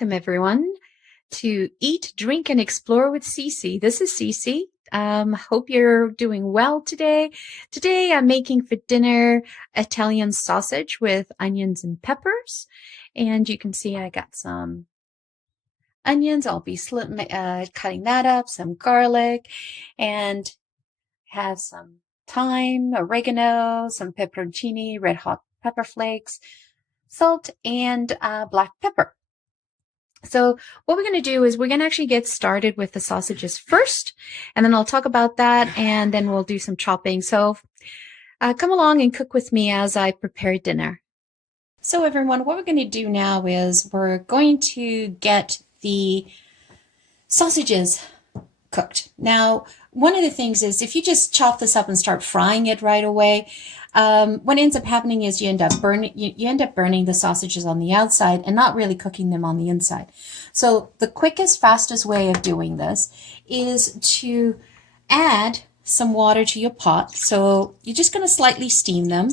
Welcome everyone to Eat, Drink, and Explore with Cece. This is Cece. Hope you're doing well today. Today I'm making for dinner Italian sausage with onions and peppers. And you can see I got some onions. I'll be cutting that up, some garlic, and have some thyme, oregano, some pepperoncini, red hot pepper flakes, salt, and black pepper. So what we're going to do is we're going to actually get started with the sausages first, and then I'll talk about that, and then we'll do some chopping. So come along and cook with me as I prepare dinner. So everyone, what we're going to do now is we're going to get the sausages cooked. Now, one of the things is if you just chop this up and start frying it right away, what ends up happening is you end up burning the sausages on the outside and not really cooking them on the inside. So the quickest, fastest way of doing this is to add some water to your pot. So you're just going to slightly steam them.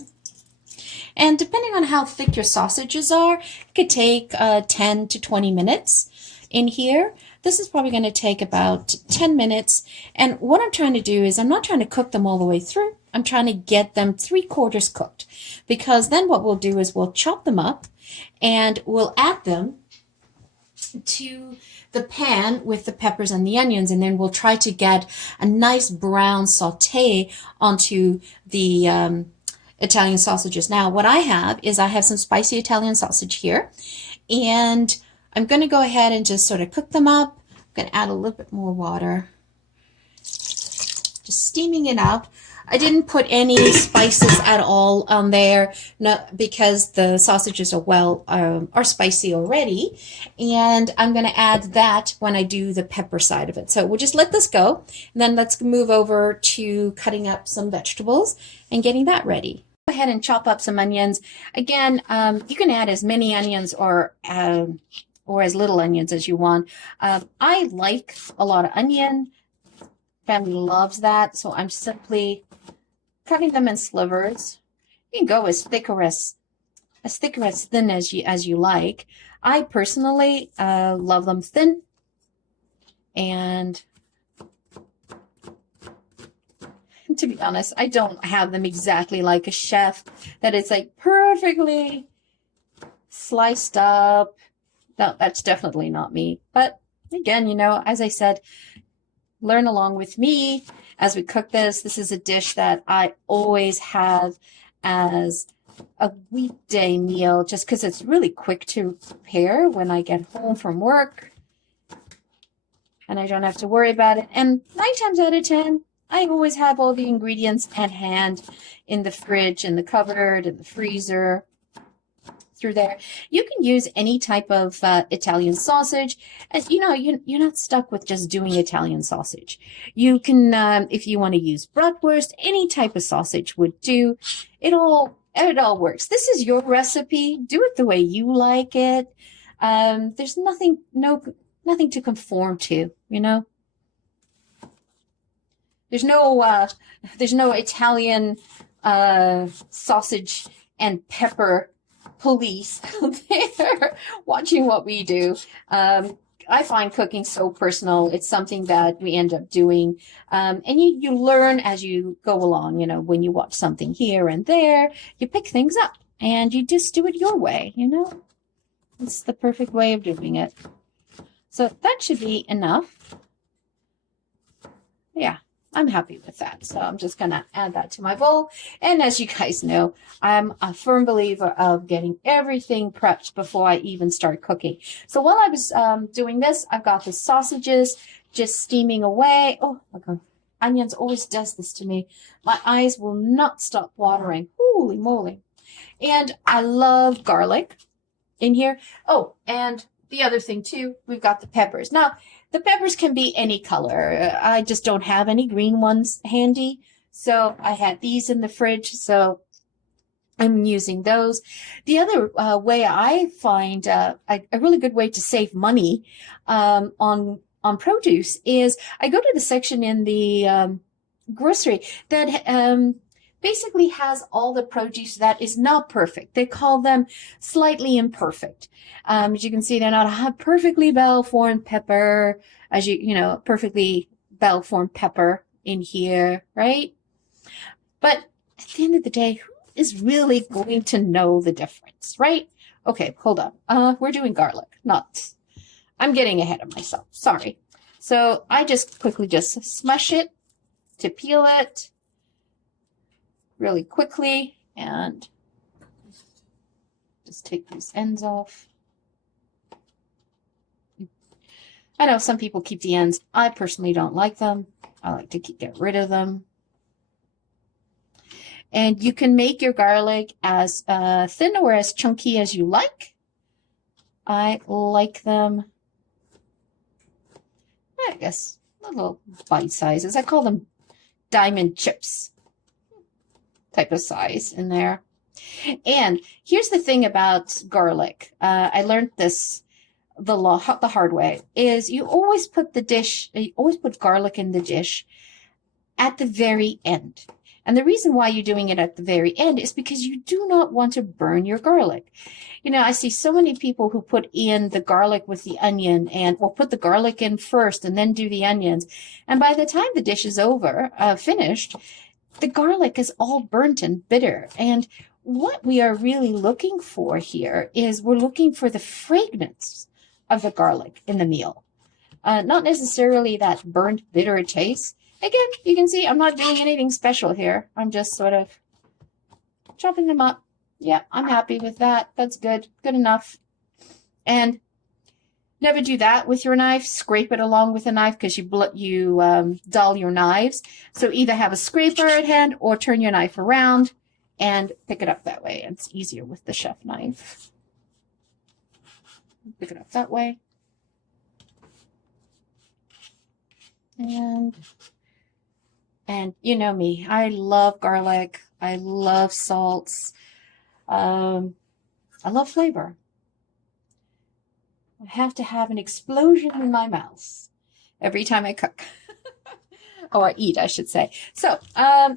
And depending on how thick your sausages are, it could take 10 to 20 minutes in here. This is probably going to take about 10 minutes. And what I'm trying to do is I'm not trying to cook them all the way through. I'm trying to get them 3/4 cooked, because then what we'll do is we'll chop them up and we'll add them to the pan with the peppers and the onions, and then we'll try to get a nice brown saute onto the Italian sausages. Now, what I have is I have some spicy Italian sausage here, and I'm going to go ahead and just sort of cook them up. I'm going to add a little bit more water, just steaming it up. I didn't put any spices at all on there, because the sausages are spicy already, and I'm going to add that when I do the pepper side of it. So we'll just let this go, and then let's move over to cutting up some vegetables and getting that ready. Go ahead and chop up some onions. Again, you can add as many onions or as little onions as you want. I like a lot of onion. Family loves that, so I'm simply cutting them in slivers. You can go as thick or as thin as you like. I personally love them thin, and to be honest, I don't have them exactly like a chef, that it's like perfectly sliced up. No, that's definitely not me. But again, as I said, learn along with me as we cook this. This is a dish that I always have as a weekday meal, just because it's really quick to prepare when I get home from work and I don't have to worry about it. And 9 times out of 10, I always have all the ingredients at hand in the fridge, in the cupboard, in the freezer, through there. You can use any type of Italian sausage. As you're not stuck with just doing Italian sausage. You can, if you want to use bratwurst, any type of sausage would do. It all works. This is your recipe. Do it the way you like it. There's nothing to conform to. There's no Italian sausage and pepper police out there watching what we do. I find cooking so personal. It's something that we end up doing. And you learn as you go along. When you watch something here and there, you pick things up and you just do it your way. It's the perfect way of doing it. So that should be enough. Yeah. I'm happy with that. So I'm just going to add that to my bowl. And as you guys know, I'm a firm believer of getting everything prepped before I even start cooking. So while I was doing this, I've got the sausages just steaming away. Oh, okay. Onions always does this to me. My eyes will not stop watering. Holy moly. And I love garlic in here. Oh, and the other thing too, we've got the peppers. Now, the peppers can be any color. I just don't have any green ones handy. So I had these in the fridge, so I'm using those. The other way I find a really good way to save money on produce is I go to the section in the grocery that basically has all the produce that is not perfect. They call them slightly imperfect. As you can see, they're not a perfectly well-formed pepper, perfectly well-formed pepper in here, right? But at the end of the day, who is really going to know the difference, right? Okay, hold on. We're doing garlic, I'm getting ahead of myself. Sorry. So I just quickly just smush it to peel it really quickly and just take these ends off. I know some people keep the ends. I personally don't like them. I like to get rid of them. And you can make your garlic as thin or as chunky as you like. I like them, I guess, little bite sizes. I call them diamond chips type of size in there. And here's the thing about garlic. I learned this the hard way, is you always put garlic in the dish at the very end. And the reason why you're doing it at the very end is because you do not want to burn your garlic. You know, I see so many people who put in the garlic with the onion or put the garlic in first and then do the onions. And by the time the dish is finished, the garlic is all burnt and bitter. And what we are really looking for here is we're looking for the fragrance of the garlic in the meal. Not necessarily that burnt, bitter taste. Again, you can see I'm not doing anything special here. I'm just sort of chopping them up. Yeah, I'm happy with that. That's good. Good enough. And never do that with your knife. Scrape it along with a knife because you dull your knives. So either have a scraper at hand or turn your knife around and pick it up that way. It's easier with the chef knife. Pick it up that way. And you know me, I love garlic. I love salts. I love flavor. I have to have an explosion in my mouth every time I cook. Or eat, I should say. So,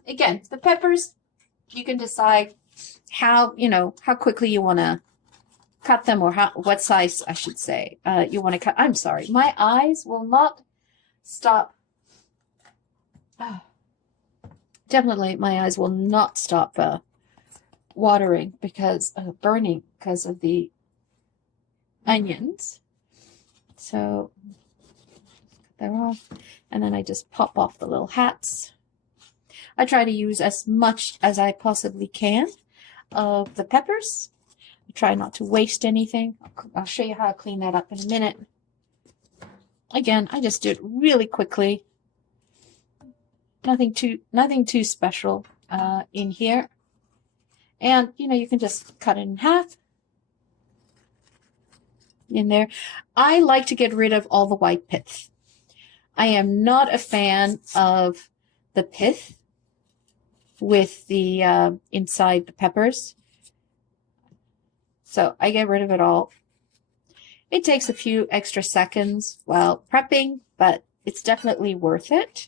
again, the peppers, you can decide how quickly you want to cut them, or what size, I should say, you want to cut. I'm sorry. My eyes will not stop. Definitely, my eyes will not stop watering burning because of the onions. So they're off, and then I just pop off the little hats. I try to use as much as I possibly can of the peppers. I try not to waste anything. I'll show you how to clean that up in a minute. Again, I just do it really quickly. Nothing too special in here. And, you can just cut it in half in there. I like to get rid of all the white pith. I am not a fan of the pith with the inside the peppers. So I get rid of it all. It takes a few extra seconds while prepping, but it's definitely worth it.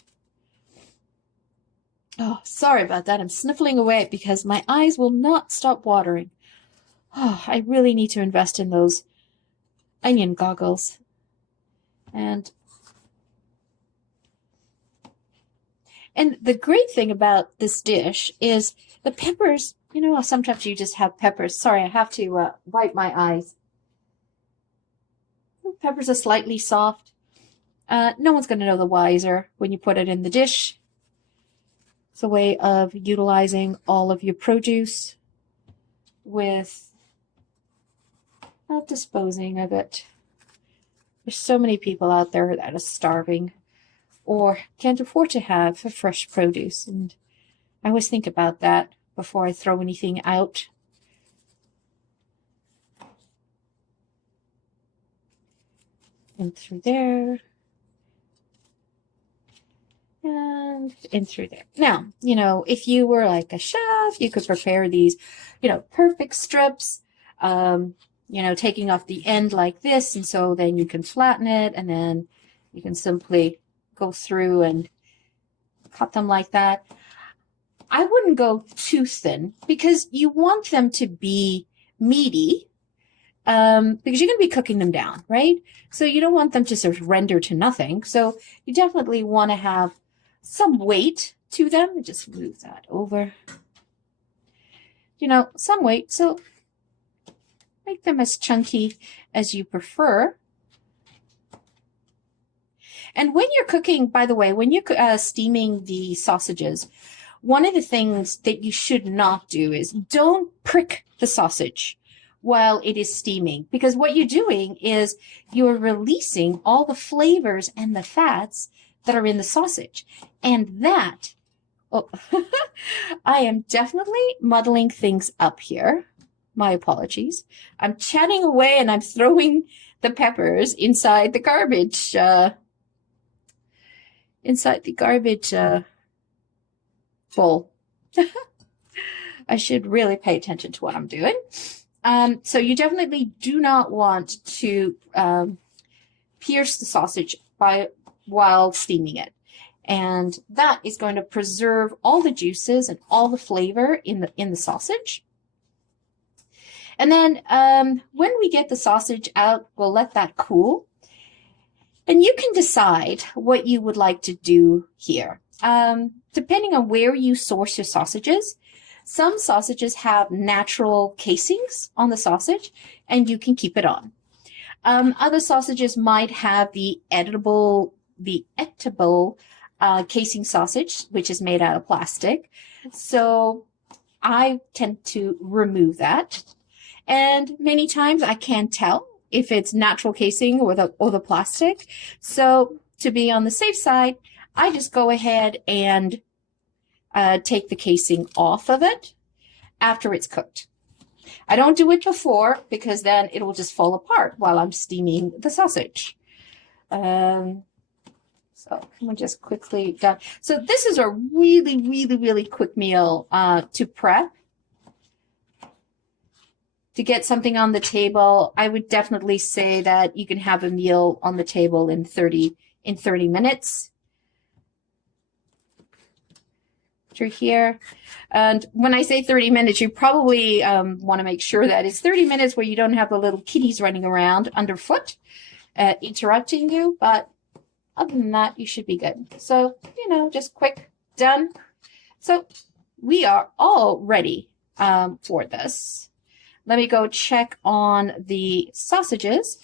Oh, sorry about that. I'm sniffling away because my eyes will not stop watering. Oh, I really need to invest in those onion goggles. And the great thing about this dish is the peppers. Sometimes you just have peppers. Sorry, I have to wipe my eyes. Peppers are slightly soft. No one's going to know the wiser when you put it in the dish. It's a way of utilizing all of your produce with not disposing of it. There's so many people out there that are starving or can't afford to have fresh produce. And I always think about that before I throw anything out. In through there. And in through there. Now, if you were like a chef, you could prepare these, perfect strips, taking off the end like this. And so then you can flatten it, and then you can simply go through and cut them like that. I wouldn't go too thin because you want them to be meaty, because you're going to be cooking them down, right? So you don't want them to sort of render to nothing. So you definitely want to have some weight to them. Just move that over. You know, some weight. So make them as chunky as you prefer. And when you're cooking, by the way, when you're steaming the sausages, one of the things that you should not do is don't prick the sausage while it is steaming, because what you're doing is you're releasing all the flavors and the fats that are in the sausage. And that, oh, I am definitely muddling things up here. My apologies. I'm chatting away and I'm throwing the peppers inside the garbage, bowl. I should really pay attention to what I'm doing. So you definitely do not want to pierce the sausage while steaming it. And that is going to preserve all the juices and all the flavor in the sausage. And then when we get the sausage out, we'll let that cool. And you can decide what you would like to do here. Depending on where you source your sausages, some sausages have natural casings on the sausage, and you can keep it on. Other sausages might have the edible casing sausage, which is made out of plastic. So I tend to remove that. And many times I can't tell if it's natural casing or the plastic. So to be on the safe side, I just go ahead and take the casing off of it after it's cooked. I don't do it before because then it will just fall apart while I'm steaming the sausage. So we'll just quickly done. So this is a really, really, really quick meal to prep. To get something on the table, I would definitely say that you can have a meal on the table in 30 minutes. Through here. And when I say 30 minutes, you probably want to make sure that it's 30 minutes where you don't have the little kitties running around underfoot interrupting you. But other than that, you should be good. So, you know, just quick, done. So we are all ready for this. Let me go check on the sausages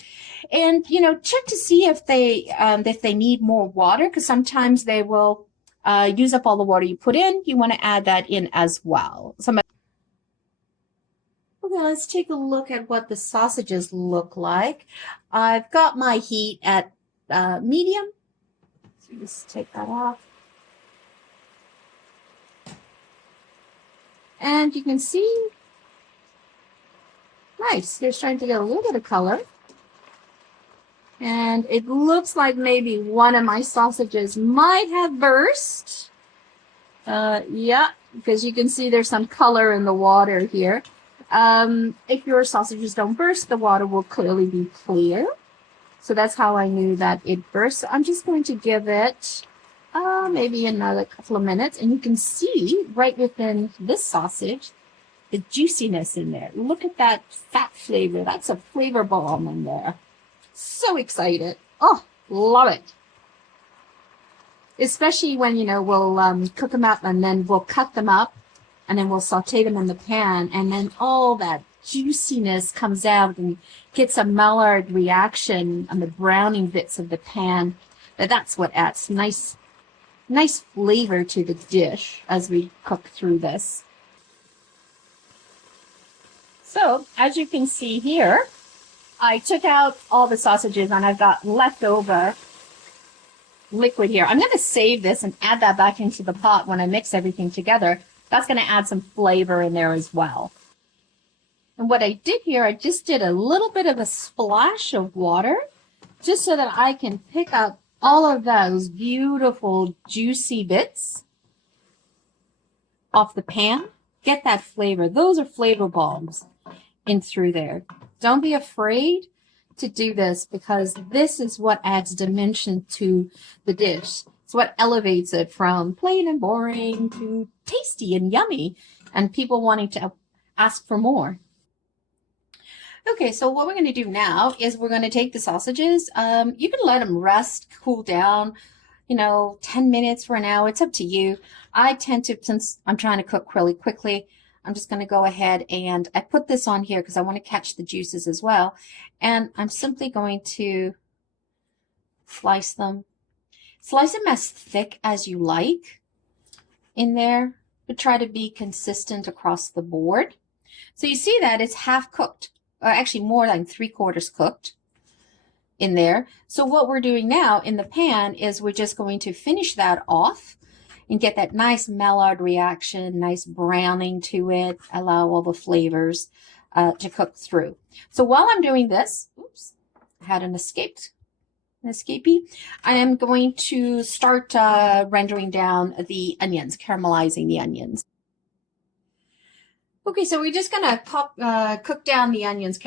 and, you know, check to see if they need more water, because sometimes they will use up all the water you put in. You want to add that in as well. Okay, let's take a look at what the sausages look like. I've got my heat at medium. So just take that off. And you can see, nice, they're starting to get a little bit of color. And it looks like maybe one of my sausages might have burst. Yeah, because you can see there's some color in the water here. If your sausages don't burst, the water will clearly be clear. So that's how I knew that it burst. So I'm just going to give it maybe another couple of minutes. And you can see right within this sausage, the juiciness in there. Look at that fat flavor. That's a flavor bomb in there. So excited. Oh, love it. Especially when, you know, we'll cook them up and then we'll cut them up and then we'll saute them in the pan, and then all that juiciness comes out and gets a Maillard reaction on the browning bits of the pan. That's what adds nice flavor to the dish as we cook through this. So, as you can see here, I took out all the sausages and I've got leftover liquid here. I'm going to save this and add that back into the pot when I mix everything together. That's going to add some flavor in there as well. And what I did here, I just did a little bit of a splash of water just so that I can pick out all of those beautiful juicy bits off the pan. Get that flavor. Those are flavor bombs in through there. Don't be afraid to do this because this is what adds dimension to the dish. It's what elevates it from plain and boring to tasty and yummy, and people wanting to ask for more. Okay, so what we're going to do now is we're going to take the sausages. You can let them rest, cool down, 10 minutes for an hour. It's up to you. I tend to, since I'm trying to cook really quickly, I'm just going to go ahead and I put this on here because I want to catch the juices as well. And I'm simply going to slice them. Slice them as thick as you like in there, but try to be consistent across the board. So you see that it's half cooked, or actually more than 3/4 cooked in there. So what we're doing now in the pan is we're just going to finish that off and get that nice Maillard reaction, nice browning to it, allow all the flavors to cook through. So while I'm doing this, oops, I had an escapee, I am going to start rendering down the onions, caramelizing the onions. Okay, so we're just gonna cook down the onions,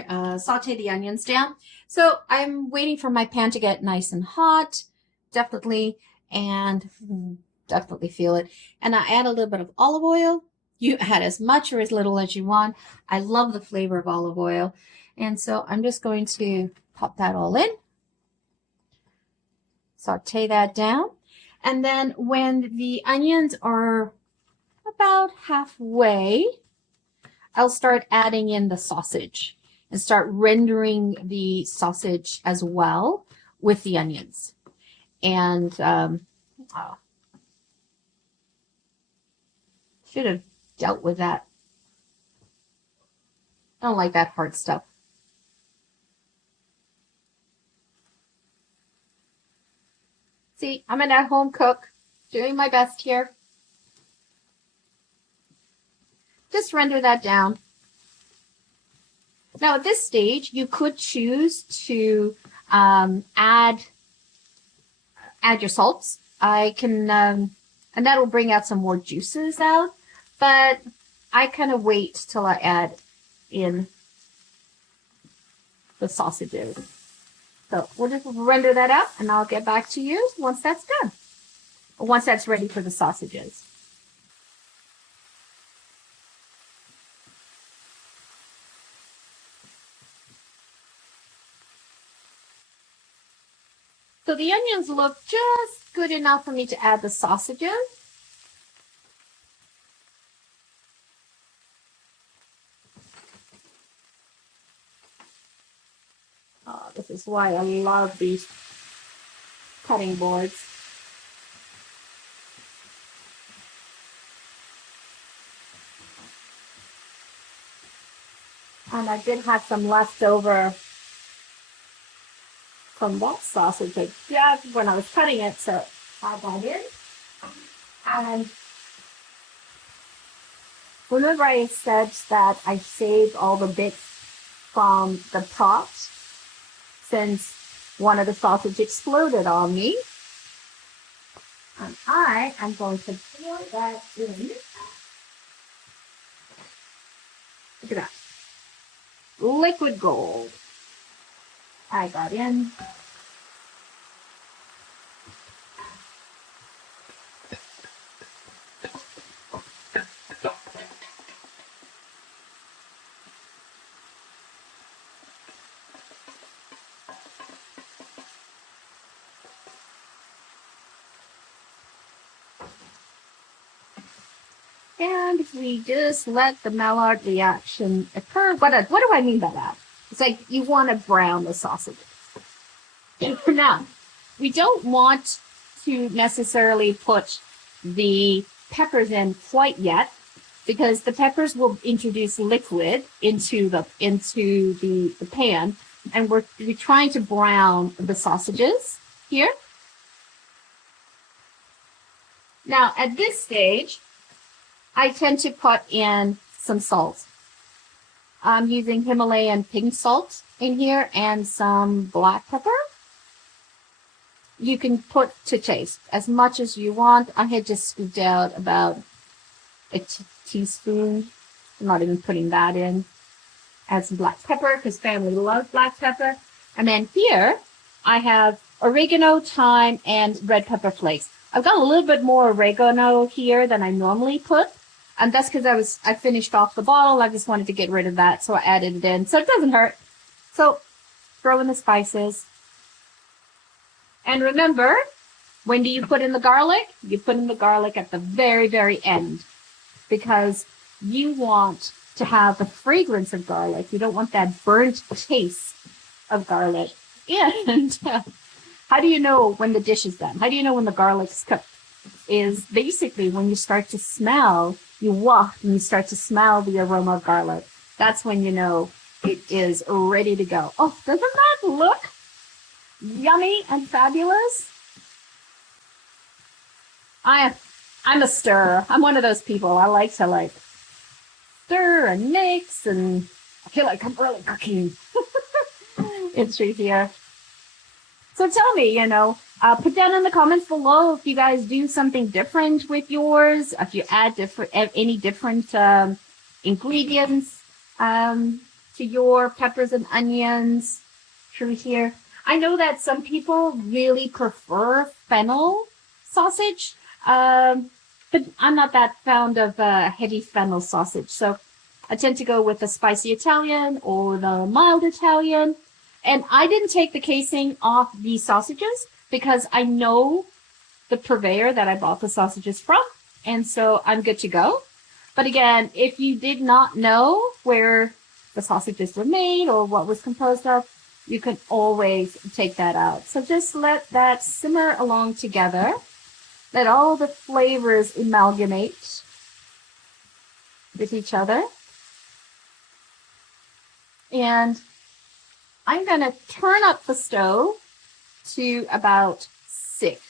saute the onions down. So I'm waiting for my pan to get nice and hot, definitely feel it. And I add a little bit of olive oil. You add as much or as little as you want. I love the flavor of olive oil. And so I'm just going to pop that all in. Saute that down. And then when the onions are about halfway, I'll start adding in the sausage and start rendering the sausage as well with the onions. And should have dealt with that. I don't like that hard stuff. See, I'm an at-home cook, doing my best here. Just render that down. Now at this stage, you could choose to add your salts. I can, and that'll bring out some more juices out, but I kind of wait till I add in the sausages. So we'll just render that up and I'll get back to you once that's done. Or once that's ready for the sausages. So the onions look just good enough for me to add the sausages. Oh, this is why I love these cutting boards. And I did have some leftover from that sausage I grabbed when I was cutting it, so add that in. And remember I said that I saved all the bits from the pot since one of the sausage exploded on me. And I am going to pour that in. Look at that. Liquid gold. I got in. And we just let the Maillard reaction occur. What do I mean by that? It's like you want to brown the sausages. Now, we don't want to necessarily put the peppers in quite yet because the peppers will introduce liquid into the pan, and we're trying to brown the sausages here. Now, at this stage, I tend to put in some salt. I'm using Himalayan pink salt in here and some black pepper. You can put to taste as much as you want. I had just scooped out about a teaspoon. I'm not even putting that in. Add some black pepper because family loves black pepper. And then here I have oregano, thyme, and red pepper flakes. I've got a little bit more oregano here than I normally put. And that's because I finished off the bottle. I just wanted to get rid of that. So I added it in. So it doesn't hurt. So throw in the spices. And remember, when do you put in the garlic? You put in the garlic at the very, very end because you want to have the fragrance of garlic. You don't want that burnt taste of garlic. And how do you know when the dish is done? How do you know when the garlic's cooked? Is basically when you start to smell, you waft and you start to smell the aroma of garlic. That's when you know it is ready to go. Oh, doesn't that look yummy and fabulous? I'm a stirrer. I'm one of those people. I like to stir and mix, and I feel like I'm really cooking. It's Jean-Pierre. So tell me, put down in the comments below if you guys do something different with yours, if you add any different ingredients to your peppers and onions. Jean-Pierre. I know that some people really prefer fennel sausage, but I'm not that fond of heavy fennel sausage. So I tend to go with the spicy Italian or the mild Italian. And I didn't take the casing off the sausages because I know the purveyor that I bought the sausages from. And so I'm good to go. But again, if you did not know where the sausages were made or what was composed of, you can always take that out. So just let that simmer along together. Let all the flavors amalgamate with each other. And I'm going to turn up the stove to about 6.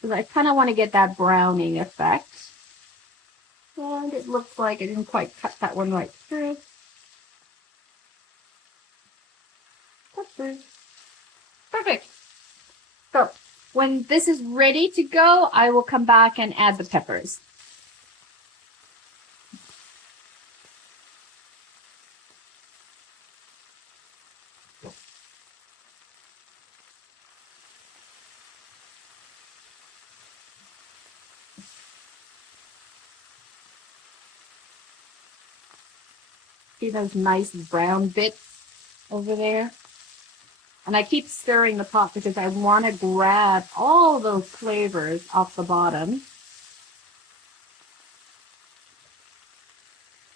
Because I kind of want to get that browning effect. And it looks like I didn't quite cut that one right through. Perfect. So when this is ready to go, I will come back and add the peppers. See those nice brown bits over there? And I keep stirring the pot because I want to grab all those flavors off the bottom.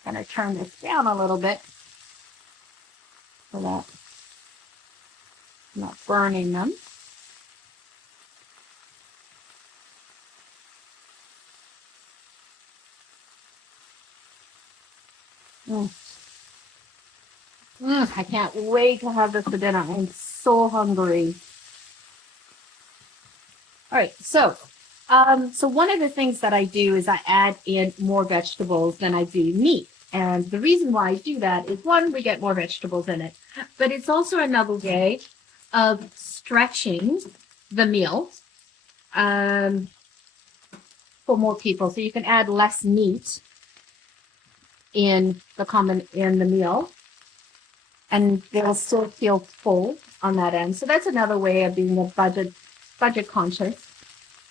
I'm going to turn this down a little bit so that I'm not burning them. I can't wait to have this for dinner. I'm so hungry. All right, so one of the things that I do is I add in more vegetables than I do meat. And the reason why I do that is, one, we get more vegetables in it, but it's also another way of stretching the meal for more people. So you can add less meat in the meal, and they'll still feel full on that end. So that's another way of being a budget conscious.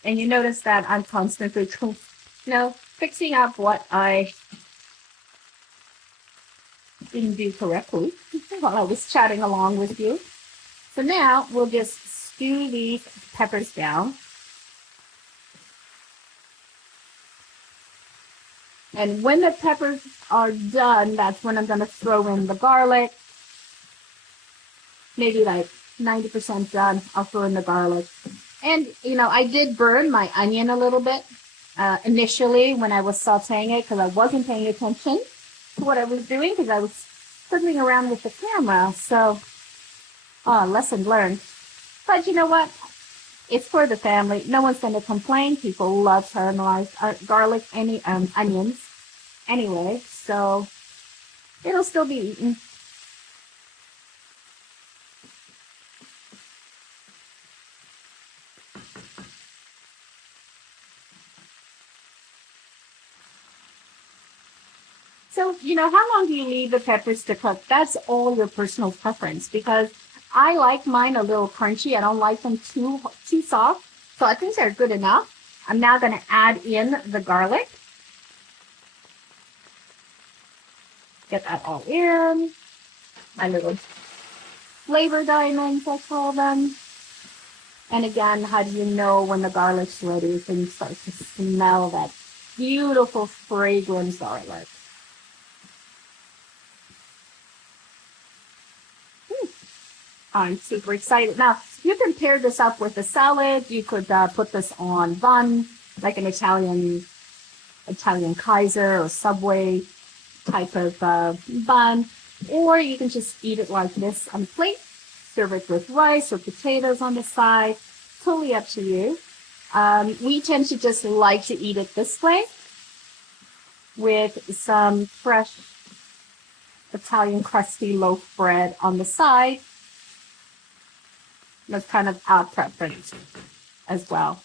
And you notice that I'm constantly, fixing up what I didn't do correctly while I was chatting along with you. So now we'll just stew these peppers down. And when the peppers are done, that's when I'm going to throw in the garlic. Maybe like 90% done, I'll throw in the garlic. And, I did burn my onion a little bit initially when I was sauteing it because I wasn't paying attention to what I was doing because I was fiddling around with the camera. So, lesson learned. But you know what? It's for the family. No one's going to complain. People love caramelized garlic, onions anyway. So, it'll still be eaten. So, how long do you leave the peppers to cook? That's all your personal preference because I like mine a little crunchy. I don't like them too soft. So I think they're good enough. I'm now going to add in the garlic. Get that all in. My little flavor diamonds, I call them. And again, how do you know when the garlic's ready? So you start to smell that beautiful fragrant garlic. I'm super excited. Now, you can pair this up with a salad. You could put this on bun, like an Italian Kaiser or Subway type of bun. Or you can just eat it like this on a plate. Serve it with rice or potatoes on the side. Totally up to you. We tend to just like to eat it this way with some fresh Italian crusty loaf bread on the side. That's kind of our preference as well.